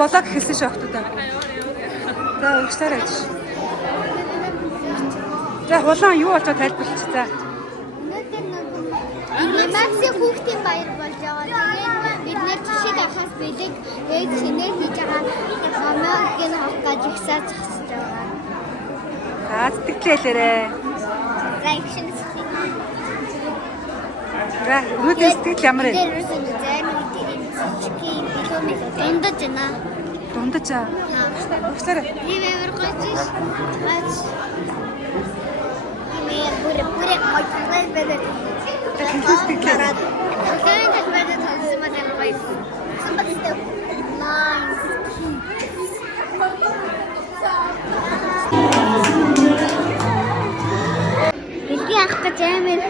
влог хийсэн шоктоо. За уучлаарай. За хулаан юу болоо тайлбарлаж за. Нэмэсээ хүүхдийн баяр болж байгаа. Тэгээд бид нэр жишээ авахаас бэлэг тэгээд шинээр хийж байгаа номыг авах гэж ихсаа зогсож байгаа. За сэтгэлээрээ. Реакшн сэтгэл. За өнөөдөр сэтгэл ямар вэ? Дундаж байна. Дундаж аа. Уучлаарай. Ивэр гоциш. Бач. Ивэр бүрэ гоциш бэлээ. Сэтгэлээрээ. Тэгээд хэлбэрээ таньсан маа байс. Somebody step. Nice. Бидний ах гэж амар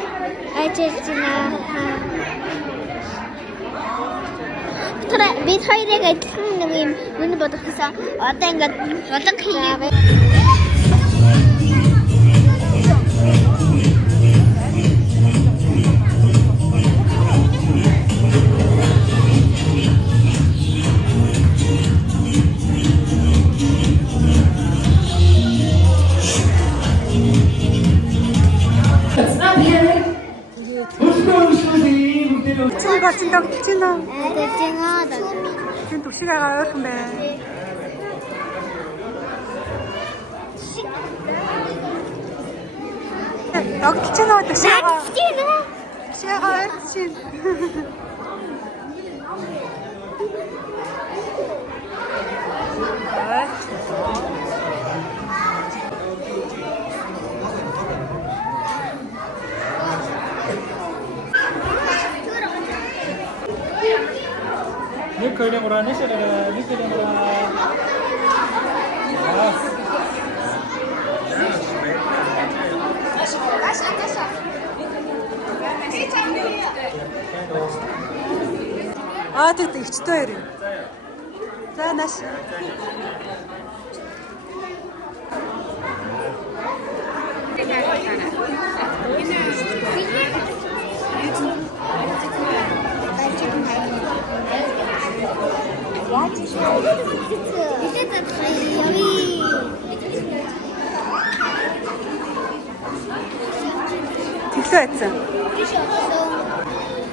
ажиллаж байна. Бид хоёрыг адилхан нэг юм үнэ бодохсан. Одоо ингээд болон хийе. Чинь догтчихно. Дэжинаад. Чинь түшигаа ойрхон бай. Догтчихно түшигаа. Түшигаа ойрхон. Нэг көлөө мөрөө нэшэрээ нэг көлөө мөрөө. Аа тэг ичтэй хоёр. За наш. Тэглээ байсан.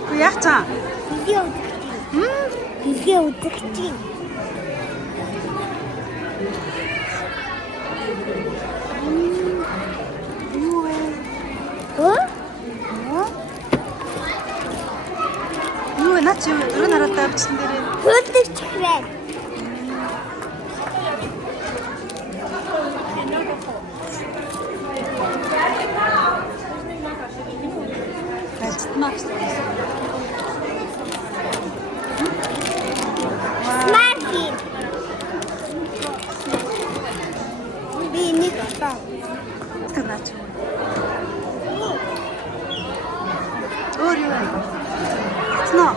Юу яах чам? Билээ үзэгч юм. Юу вэ? Юу вэ? Наач юу? Дөрөв нараатаа авчихсан дээрээ. Хөлдөг чихрээ. Ажтмаа. Смарти. Би нэг таа. Тэг наач. Өөр юу вэ? Цно.